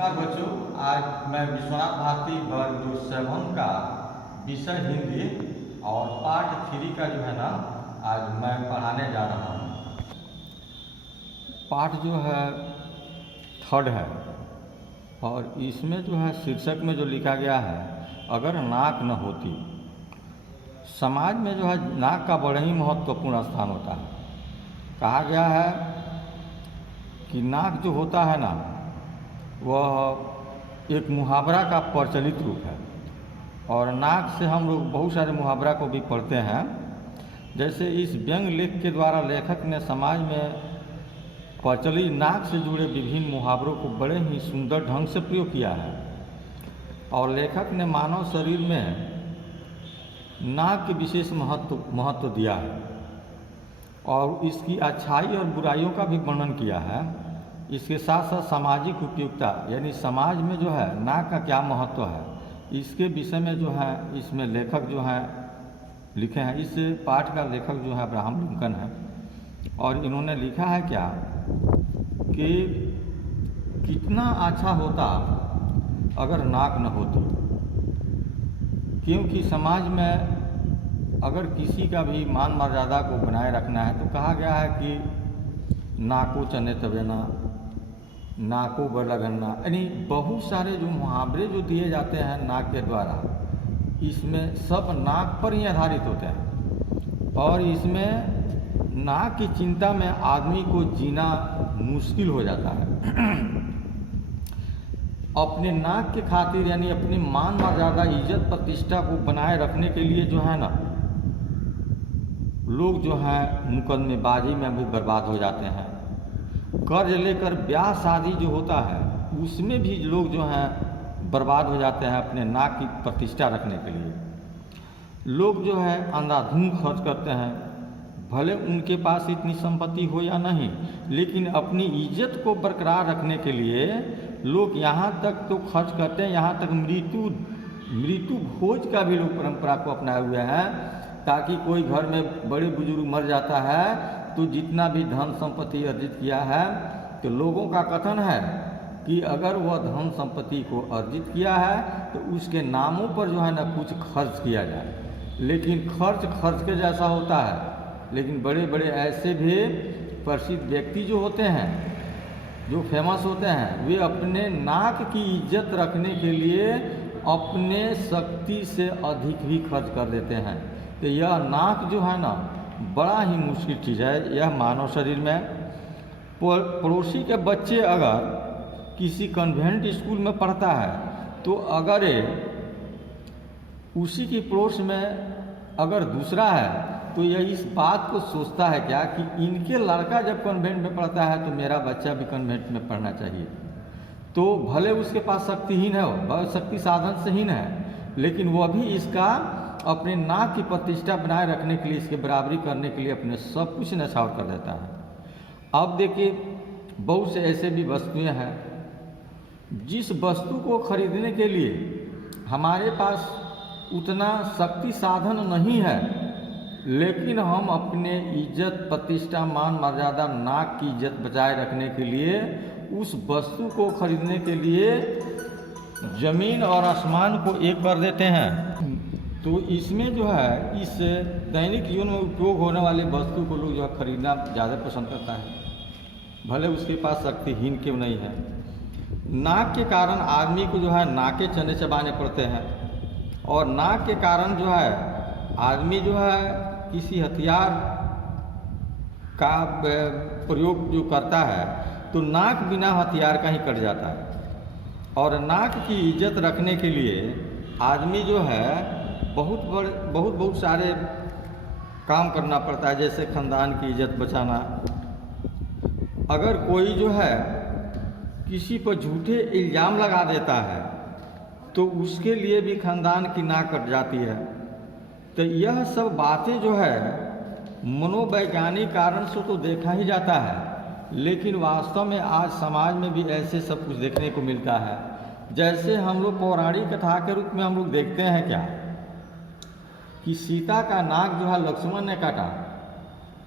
नमस्कार बच्चों, आज मैं विश्वनाथ भारती वर्ग जो 7 का विषय हिंदी और पार्ट 3 का जो है ना आज मैं पढ़ाने जा रहा हूँ। पाठ जो है 3rd है और इसमें जो है शीर्षक में जो लिखा गया है, अगर नाक न होती। समाज में जो है नाक का बड़ा ही महत्वपूर्ण स्थान होता है। कहा गया है कि नाक जो होता है ना, वह एक मुहावरा का प्रचलित रूप है और नाक से हम लोग बहुत सारे मुहावरा को भी पढ़ते हैं। जैसे इस व्यंग लेख के द्वारा लेखक ने समाज में प्रचलित नाक से जुड़े विभिन्न मुहावरों को बड़े ही सुंदर ढंग से प्रयोग किया है और लेखक ने मानव शरीर में नाक के विशेष महत्व दिया है और इसकी अच्छाई और बुराइयों का भी वर्णन किया है। इसके साथ साथ सामाजिक उपयोगिता यानी समाज में जो है नाक का क्या महत्व है, इसके विषय में जो है इसमें लेखक जो है लिखे हैं। इस पाठ का लेखक जो है अब्राहम लिंकन है और इन्होंने लिखा है क्या कि कितना अच्छा होता अगर नाक न होती, क्योंकि समाज में अगर किसी का भी मान मर्यादा को बनाए रखना है तो कहा गया है कि नाको चने तबे ना, नाको बरलगन्ना, यानी बहुत सारे जो मुहावरे जो दिए जाते हैं नाक के द्वारा, इसमें सब नाक पर ही आधारित होते हैं और इसमें नाक की चिंता में आदमी को जीना मुश्किल हो जाता है। अपने नाक के खातिर यानी अपनी मान मर्यादा इज्जत प्रतिष्ठा को बनाए रखने के लिए जो है ना, लोग जो हैं मुकदमेबाजी में भी बर्बाद हो जाते हैं। कर्ज लेकर ब्याह शादी जो होता है उसमें भी लोग जो हैं बर्बाद हो जाते हैं अपने नाक की प्रतिष्ठा रखने के लिए। लोग जो है अंधाधुंध खर्च करते हैं, भले उनके पास इतनी संपत्ति हो या नहीं, लेकिन अपनी इज्जत को बरकरार रखने के लिए लोग यहाँ तक तो खर्च करते हैं, यहाँ तक मृत्यु भोज का भी लोग परंपरा को अपनाए हुए हैं, ताकि कोई घर में बड़े बुजुर्ग मर जाता है तो जितना भी धन संपत्ति अर्जित किया है, तो लोगों का कथन है कि अगर वह धन संपत्ति को अर्जित किया है तो उसके नामों पर जो है ना कुछ खर्च किया जाए। लेकिन खर्च के जैसा होता है। लेकिन बड़े बड़े ऐसे भी प्रसिद्ध व्यक्ति जो होते हैं, जो फेमस होते हैं, वे अपने नाक की इज्जत रखने के लिए अपने शक्ति से अधिक भी खर्च कर देते हैं। तो यह नाक जो है ना बड़ा ही मुश्किल चीज़ है यह मानव शरीर में। पड़ोसी के बच्चे अगर किसी कन्वेंट स्कूल में पढ़ता है तो अगर उसी की पड़ोस में अगर दूसरा है तो यह इस बात को सोचता है क्या कि इनके लड़का जब कन्वेंट में पढ़ता है तो मेरा बच्चा भी कन्वेंट में पढ़ना चाहिए। तो भले उसके पास शक्तिहीन है, बहुत शक्ति साधन से हीन है, लेकिन वह भी इसका अपने नाक की प्रतिष्ठा बनाए रखने के लिए, इसके बराबरी करने के लिए अपने सब कुछ न्यौछावर कर देता है। अब देखिए बहुत से ऐसे भी वस्तुएं हैं जिस वस्तु को खरीदने के लिए हमारे पास उतना शक्ति साधन नहीं है, लेकिन हम अपने इज्जत प्रतिष्ठा मान मर्यादा नाक की इज्जत बचाए रखने के लिए उस वस्तु को खरीदने के लिए जमीन और आसमान को एक कर देते हैं। तो इसमें जो है इस दैनिक जीवन में उपयोग होने वाले वस्तु को लोग जो है खरीदना ज़्यादा पसंद करता है, भले उसके पास शक्तिहीन क्यों नहीं है। नाक के कारण आदमी को जो है नाके चने चबाने पड़ते हैं और नाक के कारण जो है आदमी जो है किसी हथियार का प्रयोग जो करता है तो नाक बिना हथियार का ही कट जाता है। और नाक की इज्जत रखने के लिए आदमी जो है बहुत सारे काम करना पड़ता है, जैसे ख़ानदान की इज्जत बचाना। अगर कोई जो है किसी पर झूठे इल्ज़ाम लगा देता है तो उसके लिए भी ख़ानदान की नाक कट जाती है। तो यह सब बातें जो है मनोवैज्ञानिक कारण से तो देखा ही जाता है, लेकिन वास्तव में आज समाज में भी ऐसे सब कुछ देखने को मिलता है। जैसे हम लोग पौराणिक कथा के रूप में हम लोग देखते हैं क्या कि सीता का नाक जो है लक्ष्मण ने काटा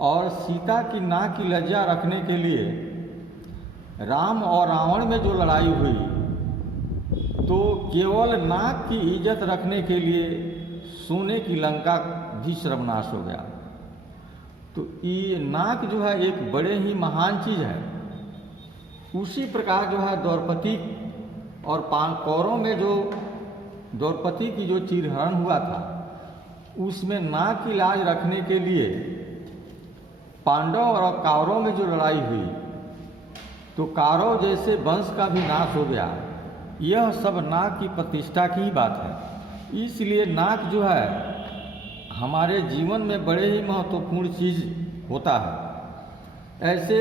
और सीता की नाक की लज्जा रखने के लिए राम और रावण में जो लड़ाई हुई तो केवल नाक की इज्जत रखने के लिए सोने की लंका भी सर्वनाश हो गया। तो ये नाक जो है एक बड़े ही महान चीज़ है। उसी प्रकार जो है द्रौपदी और कौरवों में जो द्रौपदी की जो चीरहरण हुआ था, उसमें नाक की लाज रखने के लिए पांडव और कौरवों में जो लड़ाई हुई, तो कौरव जैसे वंश का भी नाश हो गया। यह सब नाक की प्रतिष्ठा की ही बात है। इसलिए नाक जो है हमारे जीवन में बड़े ही महत्वपूर्ण चीज़ होता है। ऐसे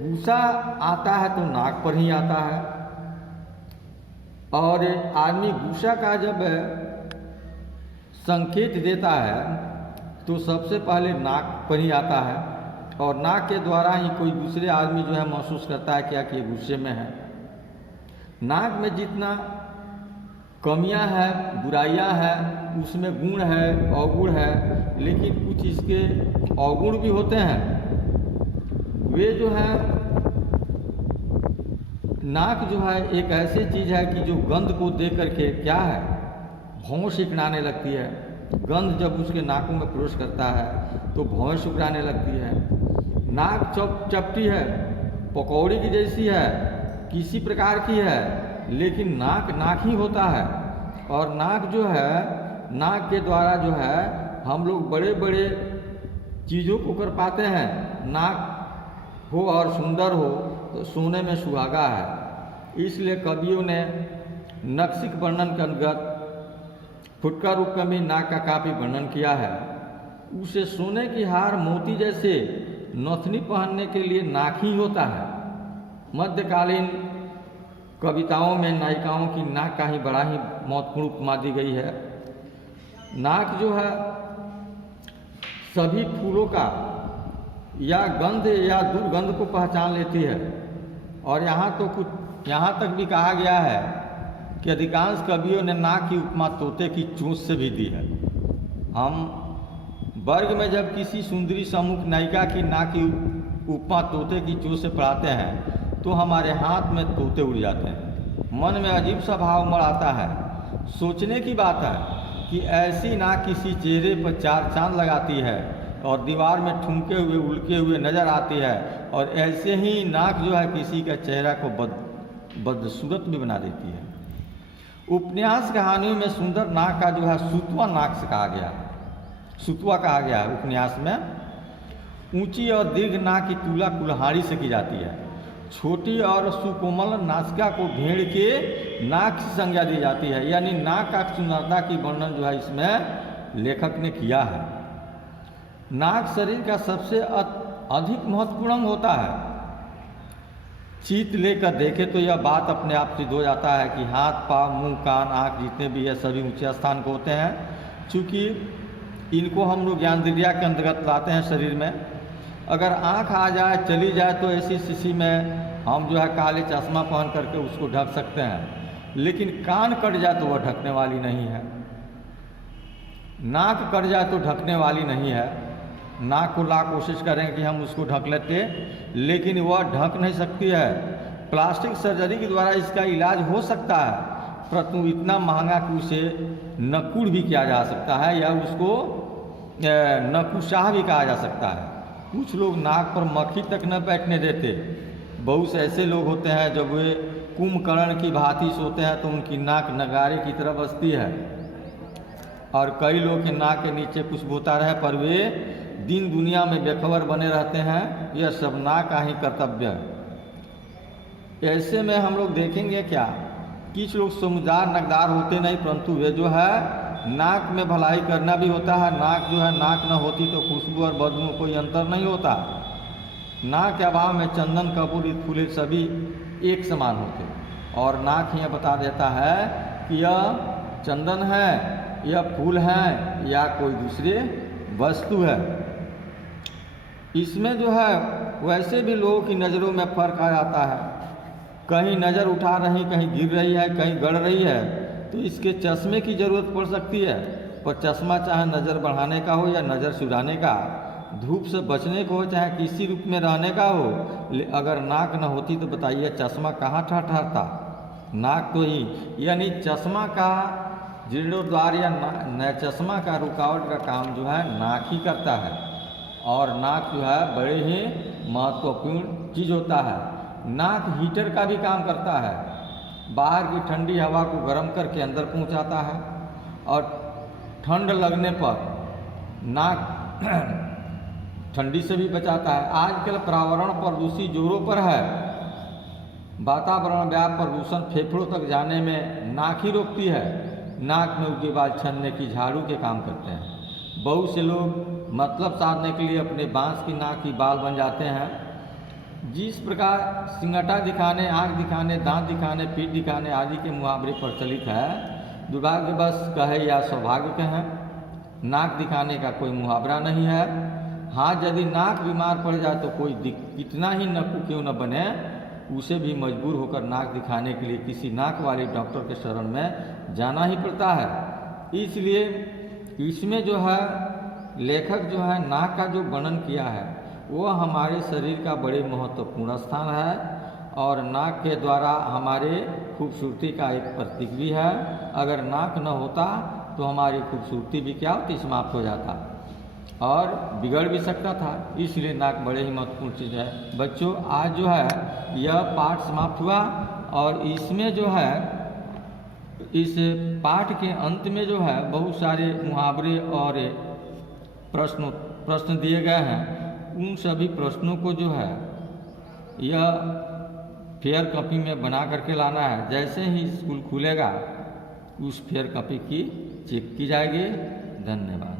गुस्सा आता है तो नाक पर ही आता है, और आदमी गुस्सा का जब संकेत देता है तो सबसे पहले नाक पर ही आता है, और नाक के द्वारा ही कोई दूसरे आदमी जो है महसूस करता है क्या कि गुस्से में है। नाक में जितना कमियां हैं, बुराइयां हैं, उसमें गुण है, अवगुण है, लेकिन कुछ इसके अवगुण भी होते हैं। वे जो है, नाक जो है एक ऐसी चीज़ है कि जो गंध को देख करके क्या है, भौं सिकड़ाने लगती है। गंध जब उसके नाकों में प्रवेश करता है तो भौं सिकड़ाने लगती है। नाक चपटी है, पकौड़ी की जैसी है, किसी प्रकार की है, लेकिन नाक नाक ही होता है। और नाक जो है, नाक के द्वारा जो है हम लोग बड़े बड़े चीज़ों को कर पाते हैं। नाक हो और सुंदर हो तो सोने में सुहागा है। इसलिए कवियों ने नक्सिक वर्णन के अंतर्गत फुटकर रूप में भी नाक का काफ़ी वर्णन किया है। उसे सोने की हार, मोती जैसे नथनी पहनने के लिए नाक ही होता है। मध्यकालीन कविताओं में नायिकाओं की नाक का ही बड़ा ही महत्वपूर्ण उपमा दी गई है। नाक जो है सभी फूलों का या गंध या दुर्गंध को पहचान लेती है। और यहाँ तक भी कहा गया है कि अधिकांश कवियों ने नाक की उपमा तोते की चोंच से भी दी है। हम वर्ग में जब किसी सुंदरी सम्मुख नायिका की नाक की उपमा तोते की चोंच से पढ़ाते हैं तो हमारे हाथ में तोते उड़ जाते हैं। मन में अजीब सा भाव उमड़ आता है। सोचने की बात है कि ऐसी नाक किसी चेहरे पर चार चांद लगाती है और दीवार में ठुमके हुए उल्के हुए नजर आती है, और ऐसे ही नाक जो है किसी का चेहरा को बदसूरत भी बना देती है। उपन्यास कहानियों में सुंदर नाक का जो है सुतवा नाक से कहा गया, सुतवा कहा गया है उपन्यास में। ऊंची और दीर्घ नाक की तुलना कुल्हाड़ी से की जाती है। छोटी और सुकोमल नासिका को भेड़ के नाक से संज्ञा दी जाती है। यानी नाक का सुंदरता की वर्णन जो है इसमें लेखक ने किया है। नाक शरीर का सबसे अधिक महत्वपूर्ण अंग होता है। चित लेकर देखे तो यह बात अपने आप सिद्ध हो जाता है कि हाथ, पाँव, मुंह, कान, आँख जितने भी है सभी ऊंचे स्थान को होते हैं। चूँकि इनको हम लोग ज्ञानेंद्रिया के अंतर्गत लाते हैं शरीर में। अगर आँख आ जाए, चली जाए, तो ऐसी स्थिति में हम जो है काले चश्मा पहन करके उसको ढक सकते हैं, लेकिन कान कट जाए तो वह ढकने वाली नहीं है। नाक कट जाए तो ढकने वाली नहीं है। नाक को ला कोशिश करें कि हम उसको ढक लेते, लेकिन वह ढक नहीं सकती है। प्लास्टिक सर्जरी के द्वारा इसका इलाज हो सकता है, परंतु इतना महंगा कि उसे नकुड़ भी किया जा सकता है या उसको नकुशाह भी कहा जा सकता है। कुछ लोग नाक पर मक्खी तक न बैठने देते। बहुत से ऐसे लोग होते हैं जब वे कुंभकर्ण की भांति सोते हैं तो उनकी नाक नगारे की तरह बजती है, और कई लोग के नाक के नीचे कुछ होता रहे पर वे दिन दुनिया में बेखबर बने रहते हैं। यह सब नाक का ही कर्तव्य है। ऐसे में हम लोग देखेंगे क्या, कुछ लोग समझदार नकदार होते नहीं, परंतु वे जो है नाक में भलाई करना भी होता है। नाक जो है, नाक न होती तो खुशबू और बदबू में कोई अंतर नहीं होता। नाक के अभाव में चंदन, कपूर, फूले सभी एक समान होते, और नाक ही बता देता है कि यह चंदन है, यह फूल है या कोई दूसरे वस्तु है। इसमें जो है वैसे भी लोगों की नज़रों में फर्क आ जाता है। कहीं नज़र उठा रही, कहीं गिर रही है, कहीं गड़ रही है, तो इसके चश्मे की ज़रूरत पड़ सकती है। पर चश्मा चाहे नज़र बढ़ाने का हो या नज़र चुराने का, धूप से बचने को हो चाहे किसी रूप में रहने का हो, अगर नाक न होती तो बताइए चश्मा कहाँ ठहरता। नाक तो ही यानी चश्मा का जीर्णोद्वार या चश्मा का रुकावट का काम जो है नाक ही करता है। और नाक जो है बड़े ही महत्वपूर्ण चीज़ होता है। नाक हीटर का भी काम करता है, बाहर की ठंडी हवा को गर्म करके अंदर पहुंचाता है और ठंड लगने पर नाक ठंडी से भी बचाता है। आजकल पर्यावरण प्रदूषित जोरों पर है, वातावरण व्याप्त प्रदूषण फेफड़ों तक जाने में नाक ही रोकती है। नाक में उनके बाल छनने की झाड़ू के काम करते हैं। बहुत से लोग मतलब साधने के लिए अपने बांस की नाक की बाल बन जाते हैं। जिस प्रकार सिंगटा दिखाने, आँख दिखाने, दांत दिखाने, पीठ दिखाने आदि के मुहावरे प्रचलित है, दुर्भाग्यवश कहे या सौभाग्य कहें, नाक दिखाने का कोई मुहावरा नहीं है। हाँ, यदि नाक बीमार पड़ जाए तो कोई कितना ही नक्कू क्यों न बने, उसे भी मजबूर होकर नाक दिखाने के लिए किसी नाक वाले डॉक्टर के शरण में जाना ही पड़ता है। इसलिए इसमें जो है लेखक जो है नाक का जो वर्णन किया है वो हमारे शरीर का बड़े महत्वपूर्ण स्थान है और नाक के द्वारा हमारे खूबसूरती का एक प्रतीक भी है। अगर नाक न होता तो हमारी खूबसूरती भी क्या होती, समाप्त हो जाता और बिगड़ भी सकता था। इसलिए नाक बड़े ही महत्वपूर्ण चीज़ है। बच्चों, आज जो है यह पाठ समाप्त हुआ और इसमें जो है इस पाठ के अंत में जो है बहुत सारे मुहावरे और प्रश्न दिए गए हैं। उन सभी प्रश्नों को जो है यह फेयर कॉपी में बना करके लाना है। जैसे ही स्कूल खुलेगा उस फेयर कॉपी की चेक की जाएगी। धन्यवाद।